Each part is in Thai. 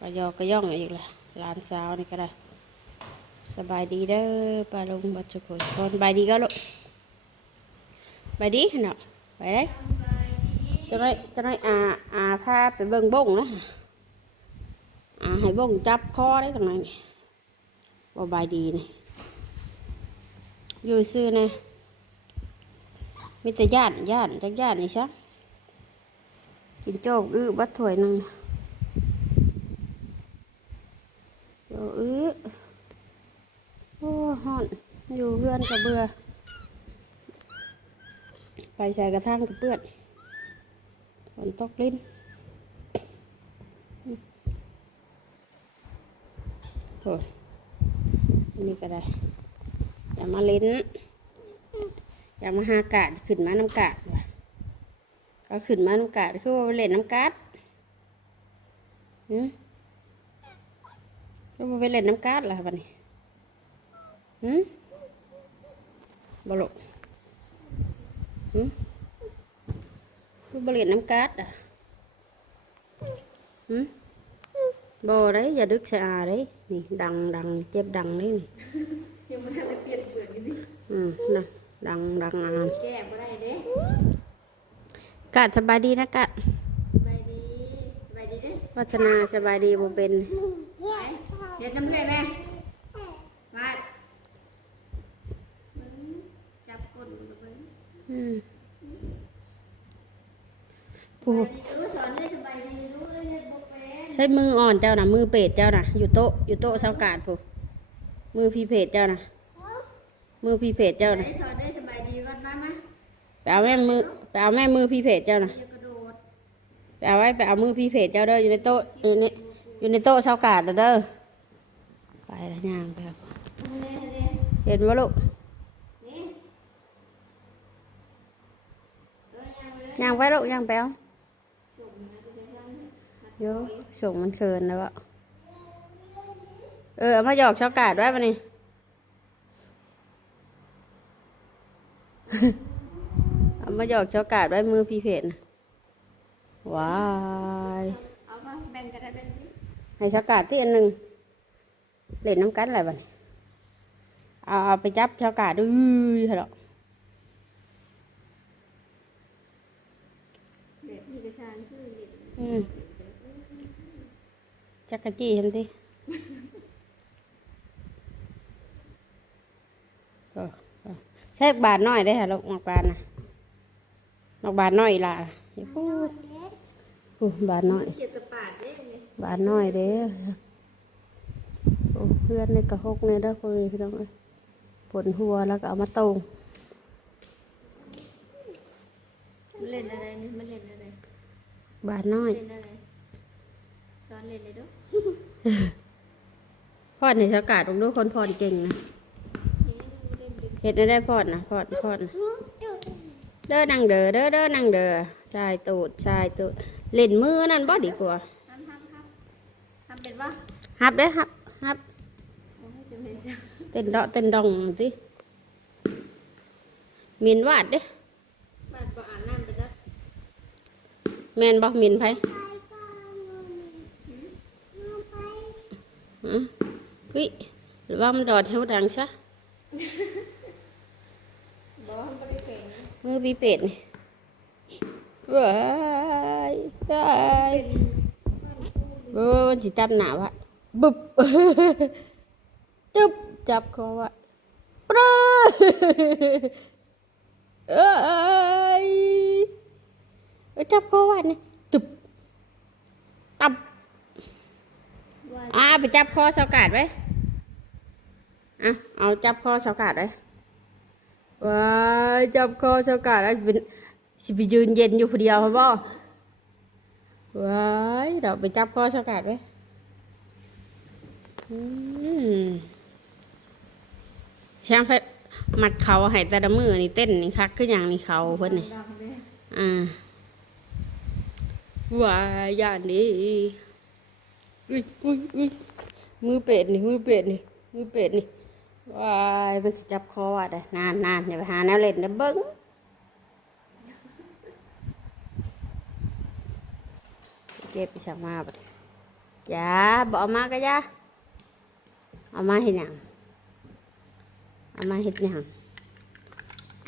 ก็ยอก็ย่องอีกละหลานสาวนี่ก็ได้สบายดีเด้อปลาลงบัดจุกคนคนบายดีก็ลูกบายดีเนาะไปได้จะได้จะได้อาอาพาไปเบิ่งบ่งนะอาให้บ่งจับคอได้ตรงไหนนี่บ่บายดีนี่อยู่ซื่อนะมีแต่ย่านย่านจักย่านนี่ซะกินโจ๊กอื้อบัดถ้วยหนึง อ้อโอ้ฮอน อยู่เพื่อนกับเบื่อ ไปใส่กระทั่งกับเปื้อนฝนตกลิ้นโอ้ยอันนี่ก็ได้ อย่ามาลิ้นอย่ามาหากาดขึ้นมาน้ำกาดว่ะก็ขึ้นมาน้ำกาดคือว่าไปเล่นน้ำกาดหืม ก็มาไปเล่นน้ำกาดล่ะบัดนี้หืมบลุหืมก็บเล่นน้ำกาดอะหืมบได้อย่าดึกสะอาได้นี่ดังดังเจ็บดังนี่นี่ยังไม่ทันได้เปลี่ยนเสือกันดิอืมนะดังดังอ่านแก้บ่ได้เด้กาดสบายดีนะกาดใบดีใบดีเด้วัฒนาสบายดีบ่เป็น ไปเฮ็ดน้ำเกลือแม่มาเบิ่งจับก้นมันก็เบิ่งอืมสบายดีรู้สอนได้สบายดีรู้เอ้ยเฮ็ดบ่เป็นใช้มืออ่อนเจ้านะมือเป็ดเจ้านะอยู่โต๊ะอยู่โต๊ะเสากาดผู้มือพี่เพจเจ้านะมือพี่เพจเจ้าไหนนะสอนได้สบายดีก่อนมามาไปเอาแม่มือไปเอาแม่มือพี่เพจเจ้านะอย่ากระโดดไปเอาไว้ไปเอามือพี่เพจเจ้าเด้ออยู่ในโต๊ะอยู่ในอยู่ในโต๊ะเสากาดน่ะเด้อไป แล้วย่างไปเอาเอาเลยเอาเลยเห็นว่าลูกนี่เอ้ยเอาเลยย่างไปลูกย่างไปเอาส่งนะไปเลยครับโยส่งมันเคินแล้วอะเออเอามาหยอกเสากาดไว้ปะนี่เอามาหยอกเสากาดไว้มือพี่เพจนะว้ายเอามาแบ่งกันได้แบ่งดิให้เสากาดที่อันหนึ่ง เล่นน้ำกันอะไรบ้างเอาเอาไปจับเสากาดด้วยเหรอแบบนี้ก็ทานคือเด็กอืมจักรจี้ฉันสิเออเออใช้บาทน้อยได้อค่ะลูกหมากบาทนะหมากบาทน้อยล่ะอย่าพูดอู้บาทน้อยเขียดตะปาดเด้นี่บาทน้อยเด้อโอ้ เพื่อนในกระหกเนี่ยเด้อพ่อแม่พี่น้องเอ้ยผลหัวแล้วก็เอามาตรงมันเล่นอะไรนี่มันเล่นอะไรบาทน้อยเล่นอะไรสอนเล่นเลยเด้อพอดในสกาดลงด้วยคนพอดเก่งนะนี่เล่นดึกเห็ดได้ได้พอดนะพอดพอดนะเด้อนั่งเด้อเด้อเด้อนั่งเด้อชายตูดชายตูดเล่นมือนั่นบ่ดีกว่าทำทำครับทำเป็นปะฮับได้อฮับ ฮับโอ้ยจะเป็นจังเต้นเดาะเต้นดองสิมินวาดเด้บ้านปอาบน้ำไปแล้วแมนบอกมินไผฮะพี่หรือว่ามันดอดเท่าดังซะบอกว่ามันไม่ได้เก่งนะมือพี่เป็ดนี่ว้ายว้ายเออมันสิจับหนาวะ บุบจุบจับคอวะปรึ้เอ้ยจับคอวะนี่จุบตับอ่าไปจับคอสากาดไว้อะเอาจับคอสากาดไว้ว้ายจับคอสากาดไว้เป็นสิไปยืนเย็นอยู่คนเดียวครับบ่ว้ายเราไปจับคอสากาดไว้ ช่างไฟมัดเขาให้แต่ละมือนี่เต้นนี่คักคืออย่างนี่เขาเพิ่อนนี่อ่าว้ายอย่างนี้อุ้ยอุ้ยอุ้ยมือเป็ดนี่มือเป็ดนี่มือเป็ดนี่ว้ายมันจะจับคอว่ะเด้นานนานอย่าไปหาแนวเล่นนะเบิ้งเก็บไปสักมาบัดอย่าบอกเอามาก็อย่า เอามาเห็ดหยังเอามาเห็ดหยัง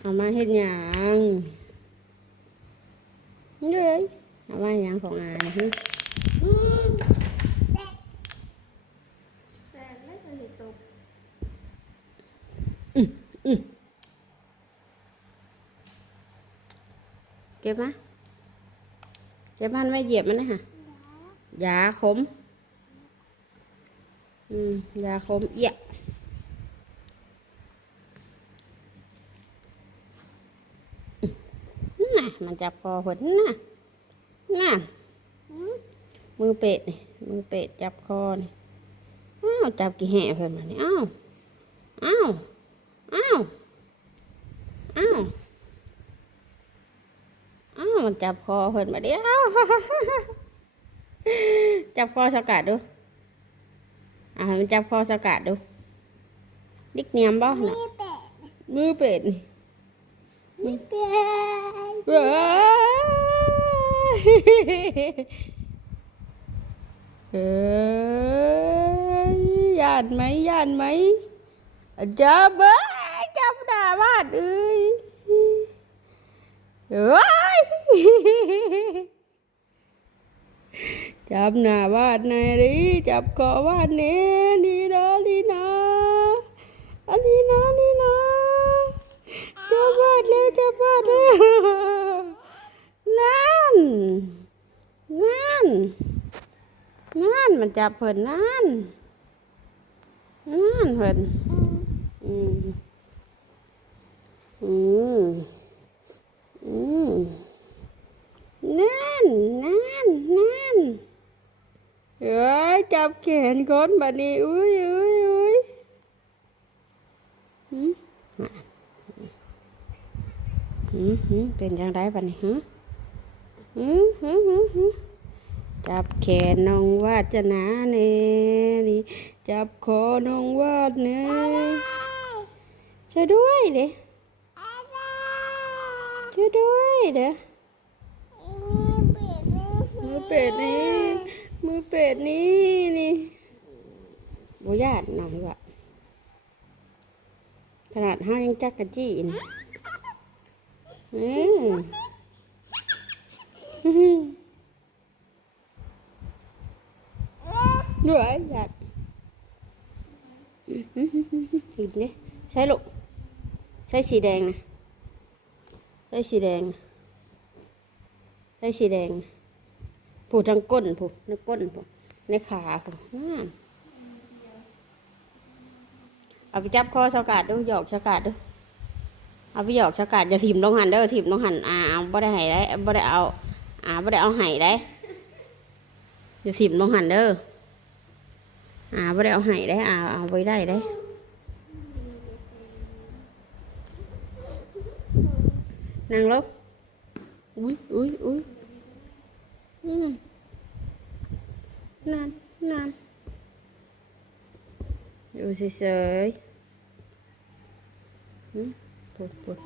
เอามาเห็ดหยังเย้เอามาเฮ็ดหยังของอานะฮึแต่ไม่เคยเห็นตกเก็บมาเก็บมันไม่เหยียบมันนะฮะยาขม อืมยาขมเอียะน่ะมันจับคอเพิ่นน่ะน่ะมือเป็ดนี่มือเป็ดจับคอนี่อ้าวจับกี่แห่เพิ่นมานี่อ้าวอ้าวอ้าวอ้าวอ้าวมันจับคอเพิ่นมาเดียวจับคอสกัดดู อ่ามันจับคอสกัดดูดิกเนียมบ่น่ะนี่เป็ดมือเป็ดนี่นี่เป็ดเว้ยเอ้ยย่านไหมย่านไหมจับเอ้ยจับหน้าบ้านเอ้ยเอ้ย จับหน้าบ้านไหนดิจับคอบ้านนี้นี่นะนี่นะอันนี้นะนี่นะจับบ้านเลยจับบ้านเลยนั่นนั่นนั่นมันจับเพิ่นนั่นนั่นเพิ่นอืมอืมอืมนั่นนั่นนั่น เอ้ยจับแขนคนบัดนี้อุ้ยอุ้ยอุ้ยหืมหืมหืมเป็นจังไดบัดนี้ฮะหืมหืมหืมหืมจับแขนน้องวาจนาเน่นี่จับคอน้องวาดเน่ช่วยด้วยเด้ช่วยด้วยเด้อมือเป็ดนี่ มือเป็ดนี่นี่บญาติหน่อยว่ะขนาดห้ายังจักกะจี้นี่อืมด้วยหยาดกินดิใช่ลูกใช่สีแดงนะใช่สีแดงใช่สีแดงนะ ผูทั้งก้นผูในก้นผูในขาผูนั่นเอาไปจับคอชากาดดูหยอกชากาดดูเอาไปหยอกชากาดอย่าถิ่มลงหันเด้อถิ่มลงหันอ่าเอาบ่ได้ไห้ได้บ่ได้เอาอ่าบ่ได้เอาไห้ได้อย่าถิ่มลงหันเด้ออ่าบ่ได้เอาไห้ได้อ่าเอาไว้ได้ได้นั่งลงอุ้ยอุ้ยอุ้ย อืมนั่นนั่นดูเฉยๆอืมปวดปวด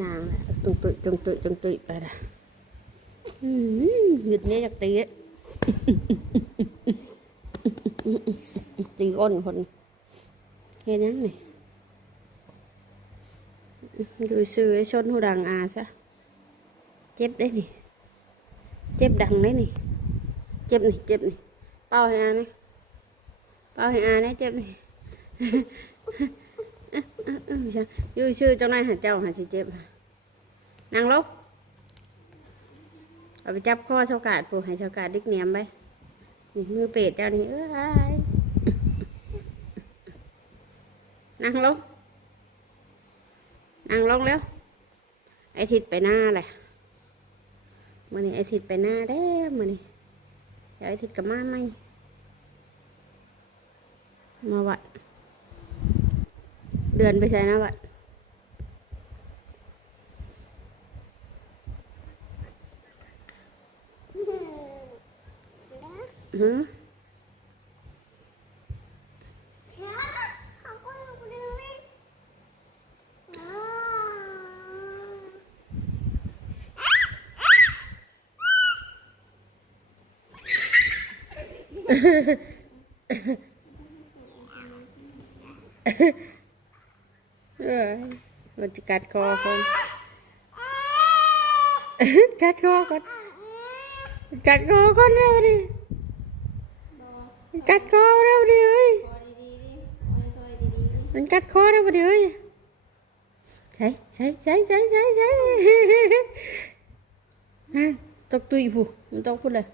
นางแหละตุงตุยตุงตุยตุงตุย เนี้ยจากตีอะตีก้นคนเห็นยังไงดูซื้อไอ้ชนหูดังเจ็บด้นี่เจ็บดังได้นี่ เจ็บนี่ เจ็บนี่ เป้าให้อานี่เป้าให้อานี่เจ็บนี่ยู่ชื่อเจ้านายหาเจ้าหาสิเจ็บนางลบเอาไปจับข้อชาวกาดปูให้ชาวกาดดิกเนียมไปนี่มือเป็ดเจ้านี่เอ้ยนางลงนั่งลงแล้ว ไอทิดไปหน้าแหละ มื่อนี้ไอทิดไปหน้าเด้อมื่อนี้เดี๋ยวไอทิดกับมาไหมมาวัดเดือนไปใส่นะวัดหือ เออมันจะกัดคอคนกัดคอก่อนกัดคอก่อนเร็วดิกัดคอเร็วดิเฮ้ยมันกัดคอเร็วดิเฮ้ยใช่ใช่ใช่ใช่ใช่ใช่ฮะตกตุยผู้มันตกพูดเลย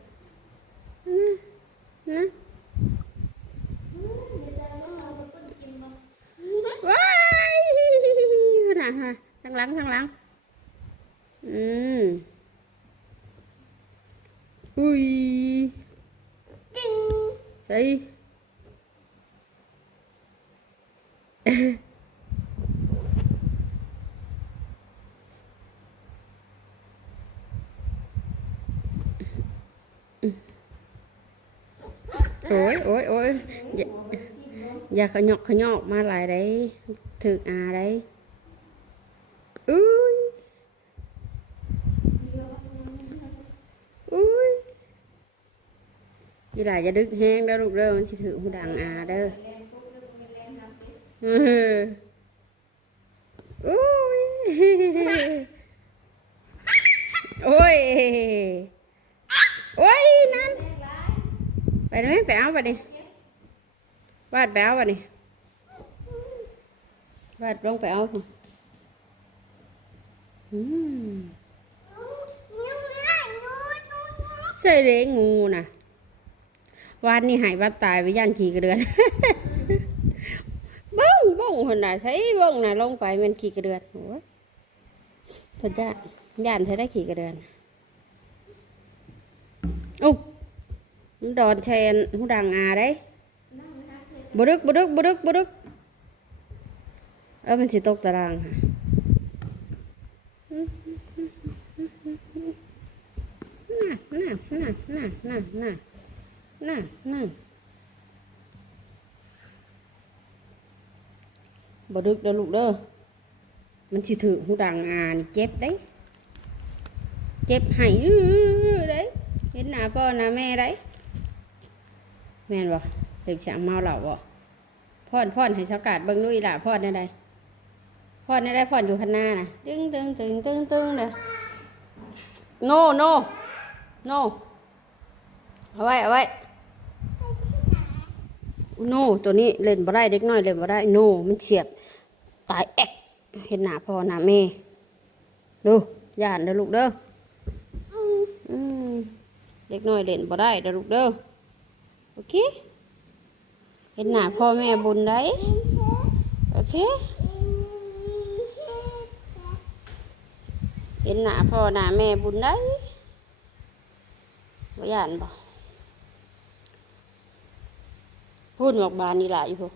Ừ. nè ha thằng lăng thằng lăng. Ừ. Ui. Ding đi โอ้ยโอ้ยโอ้ยอย่าขยอกขยอกมาหลายได้ถึกอาได้อุ้ยอุ้ยยีหลายจะดึกแห้งเด้อลูกเด้อมันสิถือหูดังอาเด้อเอออุ้ยโอ้ยโอ้ยนั่น ไปไหมไปเอาไปดิวาดไปเอาไปดิวาดลงไปเอาสิอืมใช่เลยงูนะวาดนี่หายวัดตายไปย่านขี่กระเดือนบ้องบ้องคนน่ะใช้บ้องน่ะลงไปมันขี่กระเดือนโอ้ยเพิ่นย่าย่านใช้ได้ขี่กระเดือนโอ้มัน นดอนเชนหูดังอาได้บุรุษบุรุษบุรุษบุรุษเออมันสิตกตารางค่ะน่ะน่ะน่ะน่ะน่ะน่ะน่าบดึกเด้อลูกเด้อ มันสิถือหูดังอานี่เจ็บได้เจ็บหายเด้เห็นหน้าพ่อหน้าแม่ได้ แม่นบ่เด็กช่างเมาเหล่าบ่พ่อนพ่อนให้ชาวกาดเบิ่งด้ยล่ะพ่อนได้ใดพ่อนได้ได้พ่อนอยู่ข้างหน้าน่ะตึงตึงตึงตึงตึงเด้อโนโนโนเอาไว้เอาไว้โนตัวนี้เล่นบ่ได้เด็กน้อยเล่นบ่ได้โนมันเฉียบตายแอกเห็นหน้าพ่อหน้าแม่ดูย่านเด้อลูกเด้อเด็กน้อยเล่นบ่ได้เด้อลูกเด้อ เคเห็นหน้าพ่อแม่บุญได้โอเคเห็นหน้าพ่อหน้าแม่บุญได้บ่ย่านบ่พูดบอกบานนี่หละอยู่พวก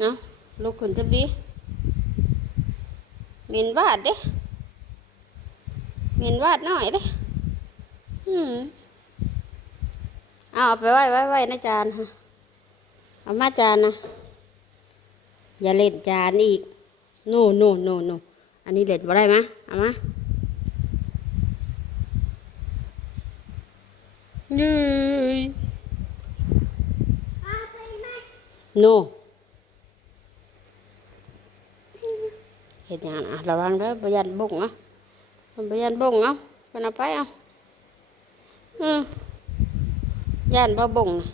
เนาะลูกขึ้นทับดีเมียนวาดเด้เมียนวาดหน่อยเด้ อืมเอาไปไว้ไว้ไว้ในจานค่ะเอามาจานนะ อย่าเล่นจานอีกโน่โน่โน่โน่อันนี้เล่นบ่ได้ไหมเอามายืยโน่เห็นอย่างอะระวังเด้อปยัดบุ้งอะปยัดบุ้งเอาไปเอาไปเอา อืมย่านบ่บงนะ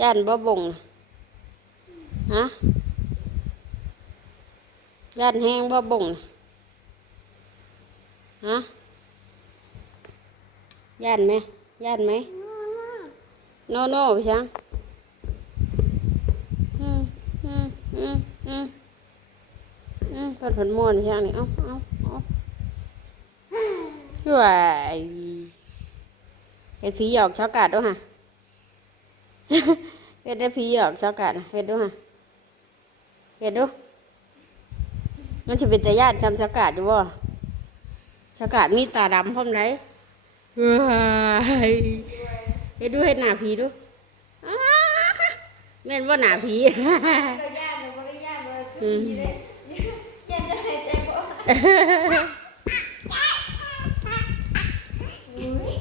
ย่านบ่บงนะฮะย่านแห้งบ่บงนะฮะย่านไหมย่านไหมโนโน่พี่ช้างอืมอืมอืมอืมอืมเพิ่นเพิ่นม่วนพี่ช้างนี่เอ้าเอ้าเอ้าเฮ้ย เฮ็ดผีหยอกช็อกกาดด้วยฮะเฮ็ดได้ผีหยอกช็อกกาดน่ะเฮ็ดด้วยฮะเฮ็ดดู มันจะเป็นตาญาติจำช็อกกาดอยู่บ่ช็อกกาดมีตาดำพร้อมไดเฮ้ยเฮ็ดดูเฮ็ดหน้าผีดูอ้าแม่นว่าหน้าผีก็ย่านเลยบ่ได้ย่านเลยคือดีเลยย่านจะหายใจบ่ออกอุ้ย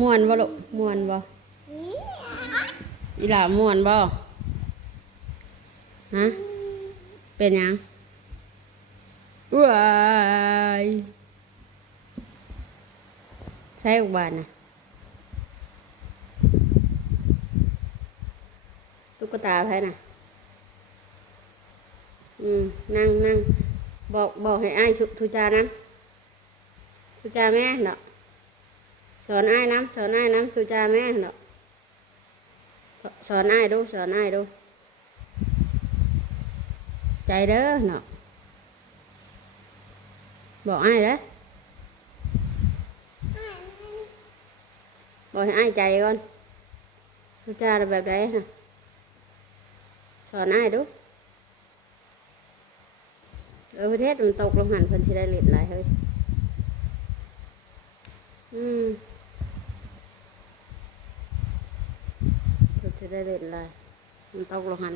ม่วนบ่ลูกม่วนบ่อีหล่าม่วนบ่ฮะเป็นยังว้ายใช่อุบานนะตุ๊กตาไผน่ะอืมนั่งนั่งบอกบอกให้อ้ายชุทุจาน้ำทุจาแม่เนาะ สอนอ้ายน้ำสอนอ้ายน้ำทุจาแม่เนาะสอนอ้ายดูสอนอ้ายดู ใจเด้อเนาะบอกอ้ายเด้อบอกให้อ้ายใจก่อนทุจาแบบไหนนะสอนอ้ายดูเออประเทศมันตกลงหันเพิ่นสิได้เล็ดหลายเฮ้ยอืมเพิ่นสิ ได้เล็ดหลยมันตกลงหัน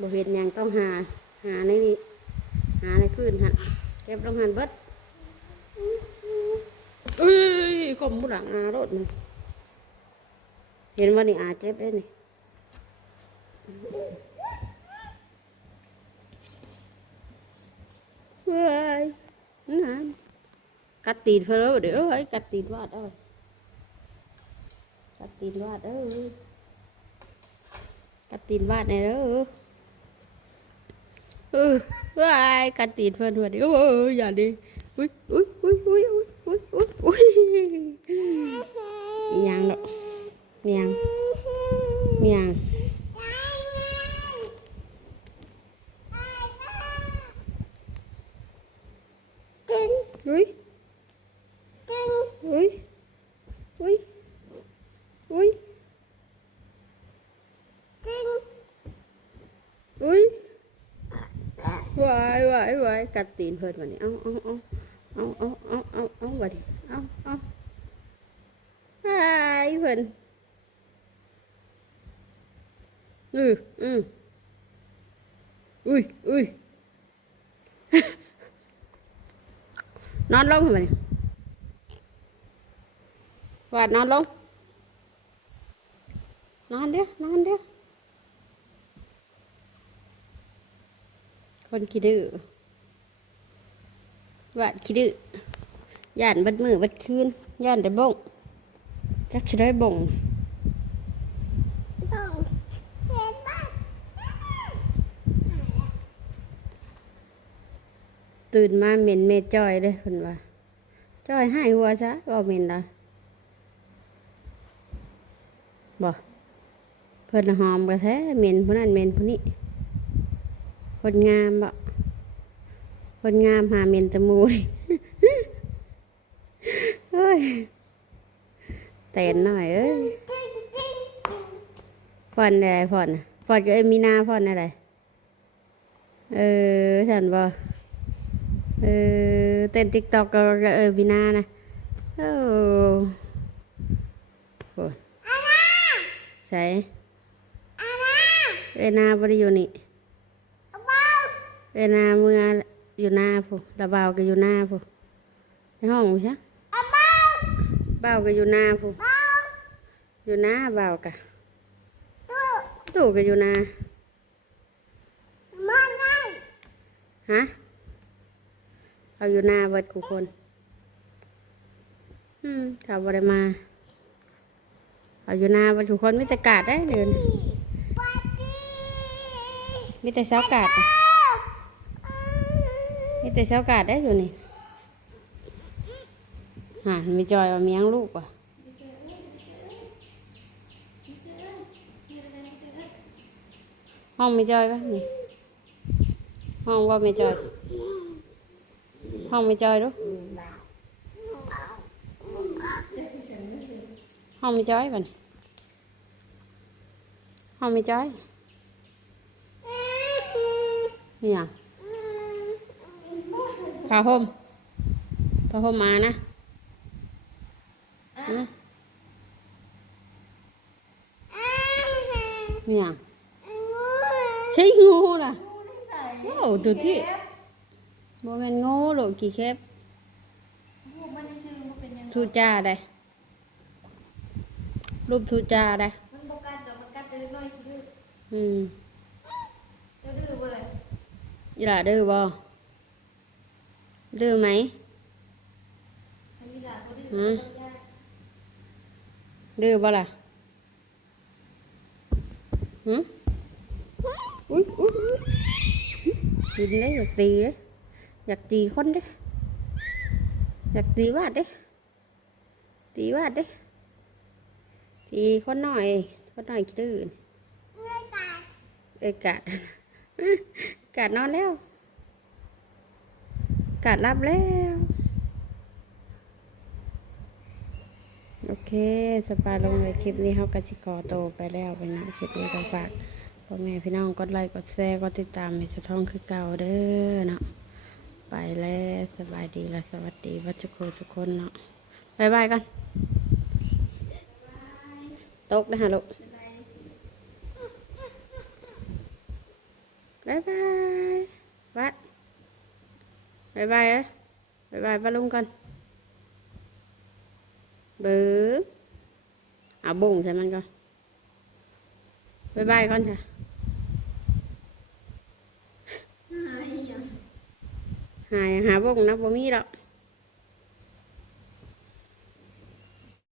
บ่เห็นหยังต้องหา หาในนี้หาในพื้นหันเก็บลงหันเบิดเอ้ยกลมบุหลังอารถมันเห็นว่านี่อาเจ็บได้นี่เฮ้ยนั่น กัดตีนเพื่อเดี๋ยวเอ้กัดตีนวาดเอ้ยกัดตีนวาดเอ้ยกัดตีนวาดในเด้อเออเฮ้ยกัดตีนเพื่อนเพื่อนเดี๋ยวอยอย่าดิอุ้ยอุ้ยอุ้ยอุ้ยอุ้ยอุ้ยอุ้ยยังดอกเมียงเมียงอุ้ยอุ้ยอุ้ยอุ้ยอุ้ยวายวายวาย กัดตีนเพิ่นวันนี้ เอาเอาเอาเอาเอาเอาเอาเอาวันนี้ เอาเอาไอ้เพิ่นอืออืออุ้ยอุ้ยนอนลงทำไมเนี่ยวาดนอนลง นอนเดี๋ยวนอนเดี๋ยวคนขี้ดื้อ วาดขี้ดื้อย่านบัดมือบัดคืนย่านแต่บ่งจักสิได้บ่งตื่นมาเหม็นเมจอยเลยเพิ่นว่าจอยให้หัวซะบ่เหม็นละบ่เพิ่นหอมกระแท้เหม็นผู้นั้นเหม็นผู้นี้คนงามบ่ คนงามหาเมนตะมูยเฮ้ยเต้นหน่อยเอ้ยพอนอะไรพอนน่อนก็เอ้ยมีนาพอนอะไร เออฉันบ่เออเต้นติ๊กตอกก็เออบีนานะโอ้โหใส่เออนาบริยูนี่เออนาเมื่อ อยู่หน้าผู้ตาเบาก็อยู่หน้าผู้ในห้องผู้ใช่เบาก็อยู่หน้าผู้อยู่หน้าเบากะตู้ก็อยู่หน้าฮะเอาอยู่หน้าเบิดกูคน อืมถ้าบ่ได้มาเอาอยู่หน้าเบิดกูคนมีแต่กาดได้เดินมีแต่เสากาดน่ะมีแต่เสากาด cái tay sao đấy rồi này. Hả, mày tròi vào miếng lụ quả không chơi bác này. Không, qua mày không chơi đúng không, mày chơi bạn không chơi gì à? ผ้าห่มผ้าห่มมานะเนี่ยใช่งูล่ะว้าวดูที่โบแมนงูหรอกกี่แคปทูจ้าเลยรูปทูจ้าเลยอืมดื้อบ่เลยอย่าดื้อบ่ ดื้อไหมอันนี้ล่ะบ่ดื้อหืมบ่ได้ดื้อบ่ล่ะหืมอุ้ยอุ้ยอุ๊ยกินได้อยากตีเลยอยากตีคนเด้อยากตีวาดเด้ตีวาดเด้ตีคนหน่อยคนหน่อยขี้ดื้อเอ้ยกาดกาดนอนแล้ว กาดรับแล้ว โอเค สปาลงในคลิปนี้เขาก็จิขอโตไปแล้วไปนะคลิปนี้ก็ฝากพ่อแม่พี่น้องกดไลค์กดแชร์กดติดตามให้สะท้องคือเก่าเด้อเนาะไปแล้วสบายดีและสวัสดีวัชโกทุกคนเนาะบายบายกันตกนะฮะลูกบายบายวัด บายบายเอ้ยบายบายป้าลุงกันเบื้อเอาบุ้งใส่มันก่อนบายบายก่อนค่ะหายยังหายหาบุ้งนะบ่มีหรอก